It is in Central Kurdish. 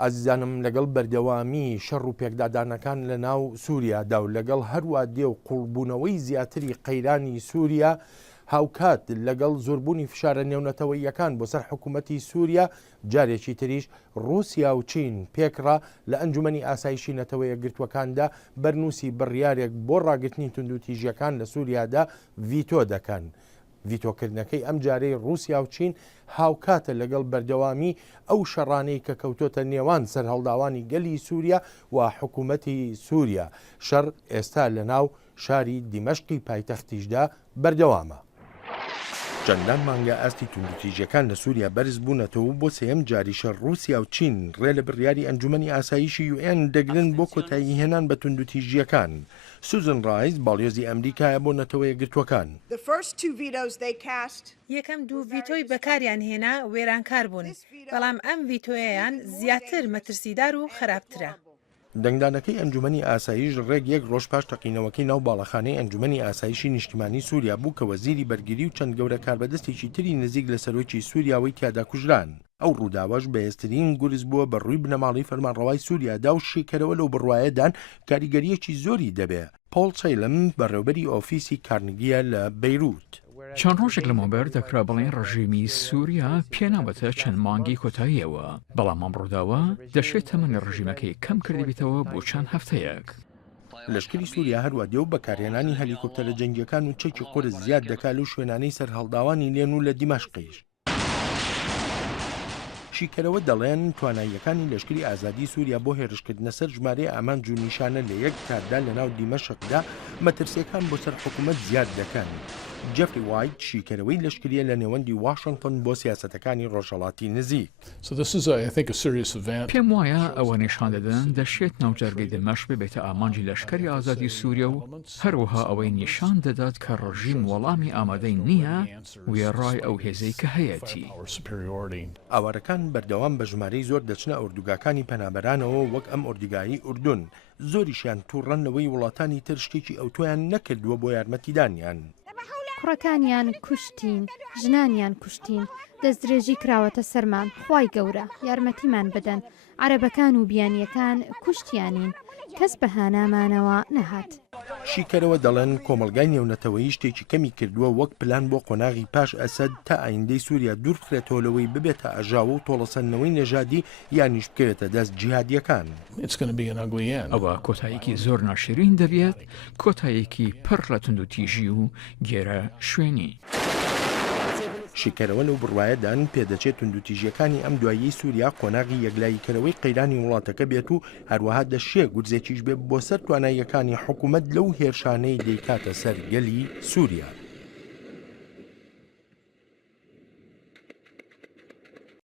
ئازیزانم لەگەڵ بەردەوامی شەڕ و پێکدادانەکان لە ناو سووریادا و لەگەڵ هەروە دێ و قوڵبوونەوەی زیاتری قەیرانی سووریا هاوکات لەگەڵ زۆربوونی فشارە نێونەتەوەییەکان بۆ سەر حکوومەتی سووریا جارێکی تریش رووسیا و چین پێکڕا لە ئەنجومەنی ئاسایشی نەتەوەیە گرتوەکاندا بەرنووسی بڕیارێک بۆ ڕاگررتنی توندوتیژیەکان لە سووریادا ڤیتۆ دەکەن. ڤیتۆکردنەکەی ئەم جارەی رووسیا و چین هاوکاتە لەگەڵ بەردەوامی ئەو شەڕانەی کە کەوتۆتە نێوان سەرهەڵداوانی گەلی سووریا و حکوومەتی سووریا. شەڕ ئێستا لە ناو شاری دیمەشقی پایتەختیشدا بەردەوامە. چەندان مانگە ئاستی توندوتیژیەکان لە سووریا بەرز بوونەتەوە بۆ سێەم جاریشە رووسیا و چین ڕێ لە بڕیاری ئەنجومەنی ئاسایشی UN دەگرن بۆ کۆتایی هێنان بە توندوتیژیەکان. سوزن ڕایز باڵیۆزی ئەمریکایە بۆ نەتەوەیە گرتوەکان. یەکەم دوو ڤیتۆی بەکاریان هێنا وێرانکار بوون، بەڵام ئەم ڤیتۆیەیان زیاتر مەترسیدار و خراپترە. دەنگدانەکەی ئەنجومەنی ئاسایش ڕێک یەک ڕۆژ پاش تەقینەوەکەی ناو باڵەخانەی ئەنجومەنی ئاسایشی نیشتیمانی سووریا بوو کە وەزیری بەرگری و چەند گەورە کاربەدەستێکی تری نزیک لە سەرۆکی سووریاوەی تیادا کوژران. ئەو ڕووداوەش بەهێزترین گورز بووە بە ڕووی بنەماڵی فەرمانڕەوای سووریادا و شیکەرەوە لەو بڕوایەدان کاریگەریەکی زۆری دەبێ. پۆڵ چەیلم بەڕێوەبەری ئۆفیسی کارنگیە لە بەیروت. چەند ڕۆژێک لەمەوبەر دەکرا بڵێن ڕژیمی سووریا پێناوەتە چەند مانگی کۆتاییەوە، بەڵام ئەم ڕووداوە دەشێت تەمەنی ڕژیمەکەی کەم کردبێتەوە بۆ چەند هەفتەیەک. لەشکری سووریا هەروە دێ و بەکارهێنانی هەلیکۆپتەرە جەنگیەکان و چەکی قورس زیاد دەکات لەو شوێنانەی سەرهەڵداوانی لێن و لە دیمەشقیش. شیکەرەوە دەڵێن تواناییەکانی لەشکری ئازادی سووریا بۆ هێرشکردنە سەر ژمارەی ئامانج و نیشانە لە یەک کاتدا لە ناو دیمەشقدا مەترسیەکان بۆ سەر حکوومەت زیاد دەکەن. جەفری وایت شیکەرەوەی لەشکریە لە نێوەندی واشنگتن بۆ سیاسەتەکانی ڕۆژهەڵاتی نزیک. پێم وایە ئەوە نیشان دەدەن دەشێت ناوجەرگەی دمەشق ببێتە ئامانجی لەشکری ئازادی سووریا و هەروەها ئەوەی نیشان دەدات کە ڕژیم وەڵامی ئامادەی نییە وێڕای ئەو هێزەی کە هەیەتی. ئاوارەکان بەردەوام بە ژمارەی زۆر دەچنە ئوردوگاکانی پەنابەرانەوە وەک ئەم ئوردوگایی ئوردون. زۆریشیان تووڕەنەوەی وڵاتانی تر شتێکی ئەوتۆیان نەکردووە بۆ یارمەتیدانیان. کوڕەکانیان کوشتین، ژنانیان کوشتین، دەستدرێژی کراوەتە سەرمان، خوای گەورە یارمەتیمان بدەن، عەرەبەکان و بیانیەکان کوشتیانین، کەس بەهانامانەوە نەهات. شیکەرەوە دەڵێن کۆمەلگای نێونەتەوەیی شتێکی کەمی کردووە وەک پلان بۆ قۆناغی پاش ئەسەد تا ئایندەی سووریا دوور بخرێتەوەلەوەی ببێتە ئەژاوە و تۆڵەسەندنەوەی نێژادی یانیش بکەوێتە دەست جیهادیەکان. ئەوە کۆتاییەکی زۆر ناشرین دەبێت، کۆتاییەکی پڕ لە توندوتیژی و گێرە شوێنی. شیکەرەوە لەو بڕوایەدان پێدەچێت توندوتیژیەکانی ئەم دوایی سووریا قۆناغی یەکلاییکەرەوەی قەیرانی وڵاتەکە بێت و هەروەها دەشێ گورزێکیش بێت بۆ سەر تواناییەکانی حکوومەت لەو هێرشانەی دەیکاتە سەر گەلی سووریا.